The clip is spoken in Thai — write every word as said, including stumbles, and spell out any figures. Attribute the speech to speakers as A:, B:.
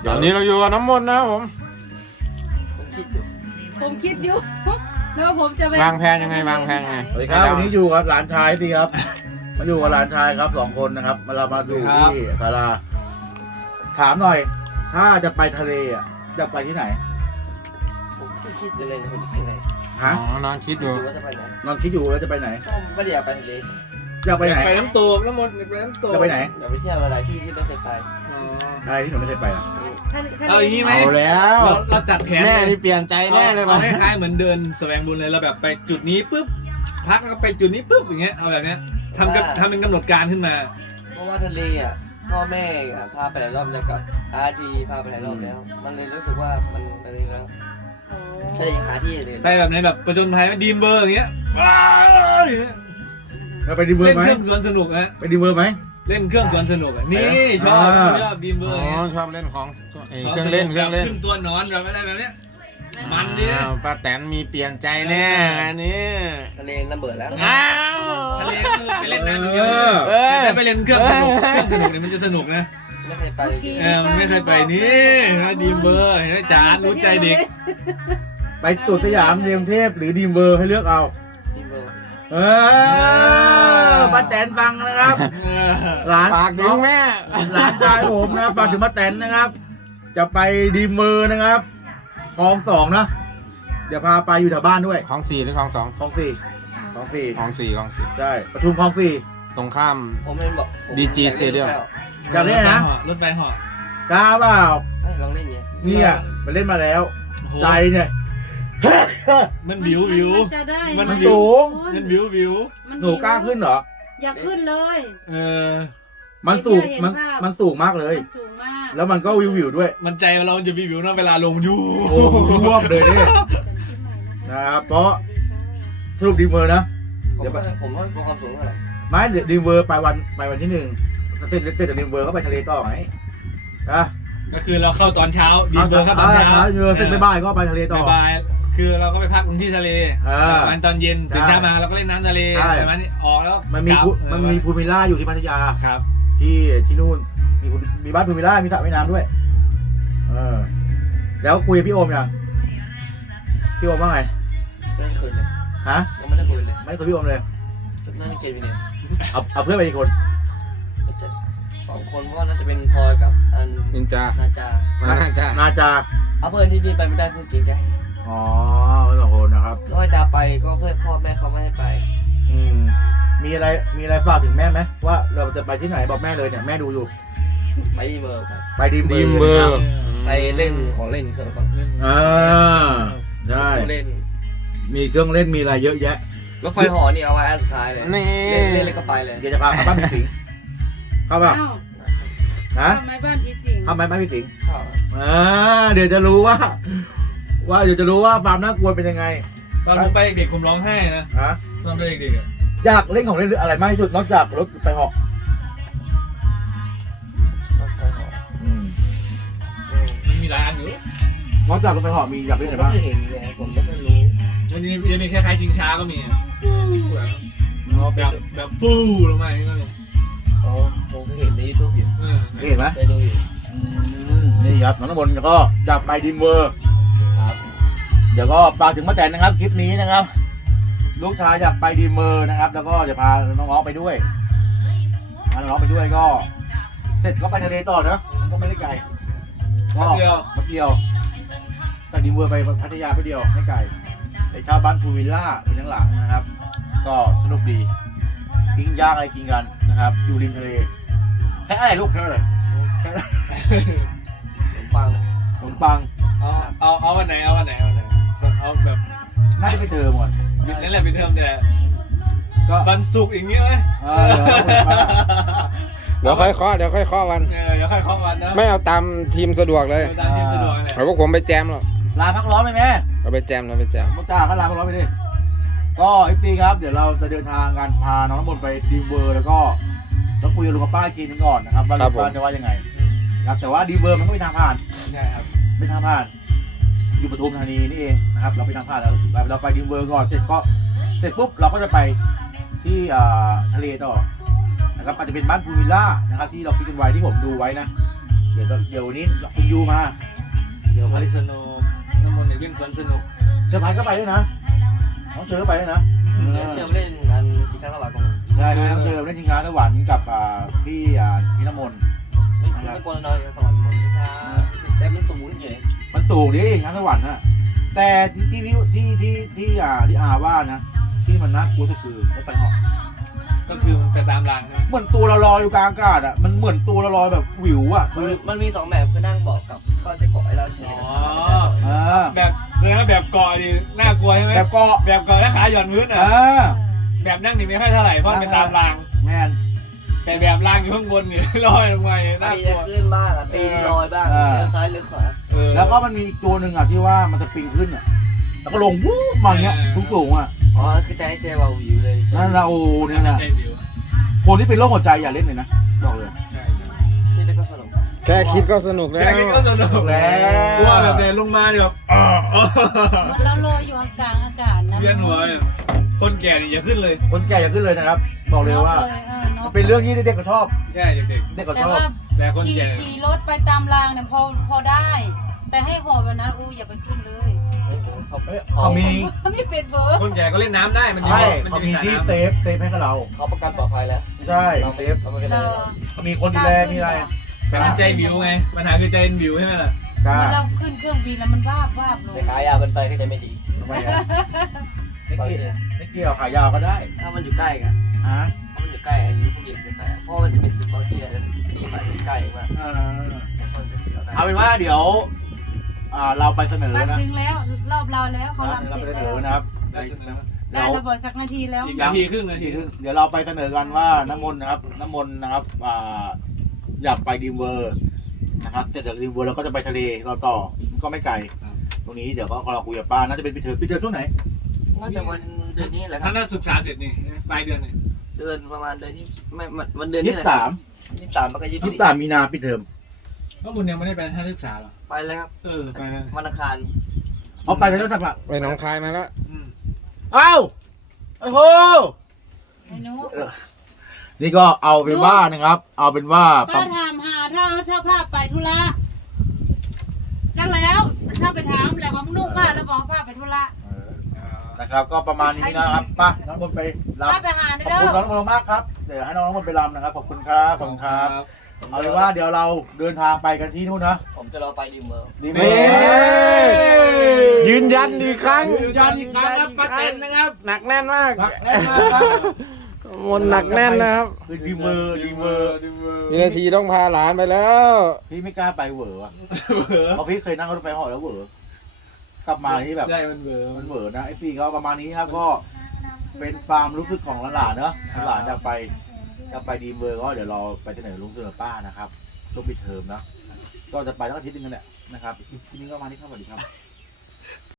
A: ตอนนี้เราอยู่กับน้ำมนต์นะครับผม
B: ผมคิดอยู่
C: ผมคิดอยู่แล้วผมจะไป
A: วางแผนยังไงวางแผนยังไง
D: สวัสดีครับวันนี้อยู่กับหลานชายดีครับมาอยู่กับหลานชายครับสองคนนะครับมาเรามาดูที่ศาลาถามหน่อย ถ้าจะไปทะเลอ่ะอยากไปที่ไหน
B: ผมคิดจะเลยผมจะไปไหน
D: ฮะ
A: อ๋อนอนคิดอยู่
B: ดูว่าจะไปไหน
D: ลองคิดอยู่แล้วจะไปไหน
B: ก็ไม่ได้อยากไปทะเล
D: อยากไปไหน
E: ไปน้ำตกน้ำมนต์ไปน้ำตก
D: จะไปไหน
B: อยากไปเที่ยวหลายๆที่ที่ไม่เคยไป
E: อ๋อ
D: อะไรที่หนูไม่เคยไปอ่ะ
C: ท่านท่าน
E: เอาอย่างนี้ไหม
A: เอาแล้ว
E: เราเราจัดแผน
A: แม่นี่เปลี่ยนใจแน่เลย
E: เอา
A: ว่ะ
E: คล้ายๆเหมือนเดินแสวงบุญเลยเราแบบไปจุดนี้ปุ๊บพักแล้วก็ไปจุดนี้ปุ๊บอย่างเงี้ยเอาแบบเนี้ยทำกับทำเป็นกำหนดการขึ้นมา
B: เพราะว่าทะเลอ่ะพ่อแม่อะพาไปหลายรอบแล้วกับอาทีพาไปหลายรอบแล้ว มันเลยรู้สึกว่ามันอะไรแล้วทะเลหาที่อื่น
E: ไปแบบในแบบประจนภัยดีมเบอร์อย่างเงี้ยว้าวอย่างเงี้ย
D: เราไปดีเวอ
E: เล่
D: ร์
E: น
D: ไหม
E: เครื่องสวนสนุกนะ
D: ไปดีเวอร์ไหม
E: เล่นเครื่องสวนสนุกอ่ะนี่ชอบ
D: อ่า
E: ชอบดีมเบ
A: อ๋
E: อร์อย่างเงี้
A: อย ชอบเล่นของเอ้ย
E: ขา
A: เครื่องเล่นเครื่องเล่น
E: ขึ้นตัวนอนแบบอะไรแบบเนี้ย มันดีนะ
A: อ้าวป้าแตนมีเปลี่ยนใจแน่อันนี้
B: ทะเลน้ำเบิดแล้ว
A: อ้าว
E: ทะเลคือไปเล่นน้ำอย่างเดียว
A: เออ
E: แต่ไปเล่นเครื่องสนุกเครื่องสนุกเนี่ยมันจะสนุกนะ
B: ไม่เคยไปเลย
E: เออมันไม่เคยไปนี่นะดีมเบอร์เห็นไหมจ๋ารู้ใจเด็ก
D: ไปสุดสยามเรียมเทพหรือดีเวอร์ให้เลือกเอา
B: ดีเบอร์
D: เออป้าแตนฟังนะครับหลาน
A: ฝากถึงแม่
D: หลานชายผมนะฝากถึงป้าแตนนะครับ จะไปดีเวอร์นะครับคลองสองนะเดี๋ยวพาไปอยู่แถวบ้านด้วย
A: ของสี่หรือของสอง
D: คลองสี่คลองสี่
A: ของสี่ของสี่
D: ใช่ปทุมคลองสี่
A: ตรงข้าม
B: ผมเป็นบอกผม
A: ดี จี Stadium
D: อยากเล่นนะ
E: รถไฟเหาะ
D: กล้าเปล่า
B: เอ้ยลองเล่นเนี่ย
D: เนี่ยไปเล่นมาแล้ว
E: โอ้โห
D: ใจเนี่ย
E: มันวิววิว
C: จะได้
E: มัน
D: มันสูง
E: มันวิววิว
D: หนูกล้าขึ้นเหรอ
C: อย่าขึ้นเลย
E: เออ
D: มันสูง
C: เห็น
D: มัน
C: ภาพ
D: มันสูงมากเลย
C: มันสูงมาก
D: แล้วมันก็วิววิวด้วย
E: มันใจเราจะวิววิวเนอะเวลาลงอยู่
D: โอ้โหร่วมเลยเนี่ย นะครับเพราะ สรุปดีเวอร์นะ
B: ผม
D: เดี๋ยว
B: ก็ผมว่ากลัวความสูงเท่าไหร่
D: ไม่เดี๋ยวดีเวอร์ไปวันไปวันที่หนึ่งเสร็จเสร็จจากดีเวอร์ก็ไปทะเลต่อไหมอ่ะ
E: ก็คือเราเข้าตอนเช้าดีเบอร์เข้าตอนเช้า
D: ดีเวอร์เสร็จบ่ายๆก็ไปทะเลต่อ
E: บ่ายๆคือเราก็ไปพักตรงที่ทะเล
D: อ่า
E: วันตอนเย็นตื่นเช้ามาเราก็เล่นน้ำทะเล
D: ใช่
E: แต่มันออกแล้ว
D: มันมี
E: กลับ
D: ภู
E: เออ
D: มันมีพูลวิลล่าอยู่ที่พัทยา
E: ครับ
D: ที่ที่นู่นมีภูมีบ้านพูลวิลล่ามีสระว่ายน้ำด้วยเออแล้วคุยกับพี่โอมยังพี่โอมว่าไง
B: ไม่ได้คุยเลย
D: ฮะ
B: ยังไม่ได้คุยเลย
D: ไม่ได้คุยพี่โอมเลย
B: น่าจะเกมอยู่เนี่ย
D: เอาเอาเพื่อนไปอีกคน
B: จะสองคนเพราะว่าน่าจะเป็นพลอยกับอัน
A: นินจา
B: นาจา
A: น่าจะ
D: นาจา
B: เอาเพื่อนที่นี่ไปไม่ได้เพื่อนเกรงใจ
D: อ๋อไม่ต้องโหดนะครับ
B: แล้วอาจาไปก็เพื่อนพ่อแม่เขาไม่ให้ไป
D: อืมมีอะไรมีอะไรฝากถึงแม่ไหมว่าเราจะไปที่ไหนบอกแม่เลยเนี่ยแม่ดูอยู่
B: ไปดีเมอร์ไป
D: ไปดีม
A: ดีมเบอร์
B: ไปเล่นของเล่นเครื่องก่อน
D: อ่าใช่
B: เครื่องเล่น
D: มีเครื่องเล่นมีอะไรเยอะแยะ
B: รถไฟหอนี่เอาไว้อันสุดท้ายเลย
A: นี่
B: เล่นเล่นแล้วก็ไปเลย
D: เดี๋ยวจะพาเข้าบ้านพี่สิงห์เข้าเปล่า
C: อ้าว
D: ฮะ
C: ทำไมบ้านผีสิง
D: เข้าไหมบ้านพี่สิงห์
B: เข้า
D: อ่าเดี๋ยวจะรู้ว่า ว่าเดี๋ยวจะรู้ว่าความน่ากลัวเป็นยังไง
E: ตอนผมไปเด็กๆผมร้องไห้นะ
D: ฮะ
E: ตอนไปเด็กๆอะ
D: อยากเล่นของเล่นอะไรมากที่สุดนอกจากรถไฟเหาะ
B: รถไฟหอ
D: อืม
E: มันมีหลายอันอยู่
D: นอกจากรถไฟเหาะมีอยาก
B: ผ
D: เล่น
B: ม
D: อะไร
B: ไม่
D: บ้าง
B: เคยเห็นเลยผมไม่เคยรู้
E: มันมียังมีคล้ายๆชิงช้าก็มีอะแบบแบบปู้ลงมาอย่างนี้ก็มี
B: อ๋อผมเคยเห็นในยูทูบอยู่
E: เออ
D: เห็นไหม
B: เคยดูอยู่
D: อืมนี่ครับน้องน้ำมนต์ก็อยากไปดิมเวอร์
E: ครับ
D: เดี๋ยวก็ฝากถึงป้าแตนนะครับคลิปนี้นะครับ ลูกชายอยากไปดีเมอร์นะครับ แล้วก็เดี๋ยวพาน้องๆไปด้วยพาน้องๆไปด้วยก็ เสร็จก็ไปทะเลต่อเนอะมันก็ไม่ได้ไกลก็
E: แป๊บเดียว
D: แป๊บเดียวจากดีเมอร์ไปพัทยาไปเดียวไม่ไกลแต่ชาวบ้านพูลวิลล่าเป็นข้างหลังนะครับ ก็สนุกดีปิ้งย่างอะไรกินกันนะครับ อยู่ริมทะเลแค่อะไรลูกแค่อะไรแค่อะไร
B: ขนมปัง
D: ขนมปัง
E: เอาเอาเอาวันไหนเอาวันไหนเอาวันไหนเอาแบบ
D: น่าจะไปเจอหมด
E: นั่นแหละเป็นเทอมแต่
D: ก็
E: วันศุกร์อย่างเงี้ยไหม
D: เออเดี๋ยวเอาไป
A: เดี๋ยวค่อยเคาะเดี๋ยวค่อยเคาะวัน
E: เออเดี๋ยวค่อยเคาะวันนะ
A: ไม่เอาตามทีมสะดวกเลย
E: ตามที่สะดวกแหละ
A: เอาพวกผมไปแจมหรอก
D: ลาพักร้อนไหมแม่
A: เราไปแจมเราไปแจม
D: พวกจ้าก็ลาพักร้อนไปดิก็เอฟซีครับ เดี๋ยวเราจะเดินทางกันพาน้องน้ำมนต์ไปดีเวอร์แล้วก็ต้องคุยกับลุงกับป้าอีกทีนึงก่อนนะครับว่าลุงกับป้าจะว่ายังไงครับแต่ว่าดีเวอร์มันก็เป็นทางผ่าน
E: ใช่ครับ
D: เป็นทางผ่าน อยู่ปทุมธานีนี่เองนะครับ เราไปทางผ่านแล้วเราไปดีเวอร์ก่อนเสร็จก็เสร็จปุ๊บเราก็จะไปที่อ่าทะเลต่อนะครับอาจจะเป็นบ้านพูลวิลล่านะครับที่เราคิดกันไว้ที่ผมดูไว้นะเดี๋ยวเดี๋ยววันนี้คุณยูมาเดี๋ยว
E: ส
D: มา
E: วนสนุกน้ำมนต์เนี่ยเล่นสวนสนุก
D: เชอร์พายก็ไปด้วยนะน้องเชอร์ก็ไปด้วยนะ
B: เดี๋ยวเชื่อมเล่นอันชิงช้าสวรรค์ของผม
D: ใช่ครับน้องเชอร์เล่นชิงช้าสวรรค์กับอ่าพี่อ่าพี่น้ำมนต์
B: ไม่ไม่กลัวน้อยสวรรค์มันช้าแต่มันสูงเฉย
D: มันสูงดิชิงช้าสวรรค์น่ะแต่ที่ที่พี่ที่ที่ที่อ่าที่อาว่านะที่มันน่ากลัวก็คือรถไฟเหาะ
E: ก็คือมันไปตามรางใช่ไหม
D: เหมือนตัวเราลอยอยู่กลางอากาศอ่ะมันเหมือนตัวเราลอยแบบวิวอ่ะ
B: มันมันมีสองแบบคือนั่งเบาะกับก็จะเกาะให้เราเฉย
E: อ๋อ
D: อ่า
E: แบบเลยนะแบบเกาะดิน่ากลัวใช่ไหม
D: แบบเกาะ
E: แบบเกาะแล้วขาหย่อนพื้น
D: อ่า
E: อ่ะแบบนั่งนี่ไม่ค่อยเท่าไหร่เพราะมันเป็นตามราง
D: แมน
E: แต่แบบรางอยู่ข้างบนนี่ ลอยลงมาเนี่ย
B: มั
E: น่าน
B: มี
E: กลั
B: จะ
E: ว
B: ขึ้นบ้างอ่ะตีนลอยบ้างเลี้ยวซ้ายเลี้ยวขวา
E: เออ
D: แล้วก็มันมีอีกตัวหนึ่งอ่ะที่ว่ามันจะปิงขึ้นอ่ะแล้วก็ลงวูบมาอย่างเงี้ยสูงๆอ่ะ
B: อ๋อคือใจให้เจเบาวิวเลย
D: นั่นเราเนี่ยนะ
E: ใช่วิว
D: คนที่เป็นโรคหัวใจอย่าเล่นเลยนะบอกเลย
E: ใช่ใช่
B: คิดแล้วก็สนุก
A: แค่คิดก็สนุกแล้
E: แค่
A: ว
E: คิดก็สนุก
D: แล้ว
E: กลัวแบบแต่ลงมาเนี่ยแบบอ๋ออ๋อ
C: มันเราลอยอยู่กลางอากาศนะ
E: เวียนหัวเนี่ยคนแก่นี่อย่าขึ้นเลย
D: คนแก่อย่าขึ้นเลยนะครับ บอกเลยว่า
C: เออเน
D: มั
C: อะ
D: นเป็นเรื่องที่เด็กๆก็ชอบ
E: แค่เด็ก
D: เด็กก็
C: แต่
D: ชอบ
C: ว่า
E: ๆแต่คน
C: ขี่
E: แก่
C: ขี่รถไปตามรางเนี่ยพอพอได้ แต่ให้หอบแบบนั้นอู้อย่าไปขึ้นเลย
B: เขา
D: เอ้ยเขามี
C: ไม่เป็นเบอร์
E: คนแก่ก็เล่นน้ำได้มันจะ
D: ใช่
E: มัน
D: เขา
E: จะ
D: มี
E: มีสระ
D: ที่
E: น้ำ
D: เซฟเซฟให้กับเรา
B: เขาประกันปลอดภัยแล้ว
D: ใช่
B: เรา
D: เซ
B: ไม่
D: ฟ
B: เราไม่เป็นไร
C: เรา
B: หรอก
D: เขามีคนดูแลมีอะไร
E: แต่มันใจวิวไงปัญหาคือใจเป็นวิวใช่ไหมล่ะ
D: กล้า
C: เมื่อเราขึ้นเครื่องบินแล้วมันวาบวาบลง
B: แต่ขายาวเกินไปก็จะไม่ดี
D: ทำไมอ่ะไม่
B: บาง
D: เกี่
B: ที
D: ยวไม่เกี่ยวขายาวก็ได้
B: ถ้ามันอยู่ใกล้กัน
D: ฮะ
B: ถ้ามันอยู่ใกล้อันนี้พวกเด็กจะแตะเพราะมันจะเป็นบางทีอาจจะตีมาใกล้มาก
D: อ่า
B: มันจะเสียวได้
D: เอาเป็นว่าเดี๋ยวอ่าเราไปเสนอ
C: มา
D: นะ
C: ถึงแล้วรอบเราแล้วเขา
D: เรา
C: ลำเสร็จ
D: ไปเสน
C: แล้
D: อ
C: ว
D: นะครับ
E: ได้เสนอ
C: ได้ระเบิดสักนาทีแล้ว
E: อีกนาทีครึ่งนาที
D: ทีเดี๋ยวเราไปเสนอกันว่าน้ำมนต์นะครับน้ำมนต์นะครับอ่าอยากไปดีมเวอร์นะครับแต่จากดีมเวอร์เราก็จะไปทะเลเราต่อมันก็ไม่ไกลตรงนี้เดี๋ยวก็เราคุยกับป้าน่าจะเป็นปีเทอร์ปีเทอร์ช่วงไหน
B: น่าจะวันเดือนนี้แหละค
E: ถ้า
B: รับ
E: นักศึกษาเสร็จนี่ปลายเดือนนี่
B: เดือนประมาณเดือนยี่สิบไม่วันเดือน
D: ยี่
B: นี้
D: สิ
B: แหละ
D: บสาม
B: ยี่สิบสามแล้วก็ยี่สิบ
D: ยี่สิ
B: สี่
D: บสามมีนาปีเทอม
E: ก็คุณยังไม่ได้ไปทัศนศึกษาหรอ
B: ไปเลยครับ
E: เออไป
B: วันอังคาร
D: เอาไปแล้วสักละ
A: ไปหนองคายมาแล้ว
E: อืม
D: เอ้าโอ้โห
C: ไอ้หนุ
D: นี่ก็เอาเป็นว่านะครับ เอาเป็นว่า
C: ป้าถามหาถ้าถ้าภาพไปธุระจังแล้วถ้าไปถามแหละว่ามึงนุ่งผ้าแล้วบอกผ้าไปธุระ
D: นะครับ ก็ประมาณนี้นะครับไป้าน้องมนต์ไปรำ
C: ป้าไปหาใน
D: ขอบ
C: เด้
D: คุณ
C: อ
D: น้องมนต์มากครับเดี๋ยวให้น้องมนต์ไปรำนะครับขอบคุณครับขอบคุณครับเอาเป็นว่าเดี๋ยวเราเดินทางไปกันที่นู่นนะ
B: ผมจะรอไปดีเมอร์
D: ดีไหม
A: นี่ยืนยันอีกครั้ง
D: ยืนยันอีกครั้งครับป้าเต็นนะครับ
A: หนักแน่นมาก
D: หนักแน่นมากครับ
A: มนต์หนักแน่นนะครับ
D: คือดีเมอร์ดีเมอร์
A: วินาทีต้องพาหลานไปแล้ว
D: พี่ไม่กล้าไปเหวอว่ะเพราะพี่เคยนั่งรถไฟเหาะแล้วเหวอกลับมานี่แบบ
E: ใช่มันเบอร์
D: มันเหวอนะไอ้พี่เขาประมาณนี้ครับก็เป็นความรู้สึกของหลานๆเนอะหลานอยากไปอยากไปดีเมอร์ก็เดี๋ยวเราไปเสนอลุงเสนอป้านะครับช่วงปิดเทอมนะก็จะไปตั้งอาทิตย์หนึงกันแหละนะครับคลิปนี้ก็ประมาณนี้ครับสวัสดีครับ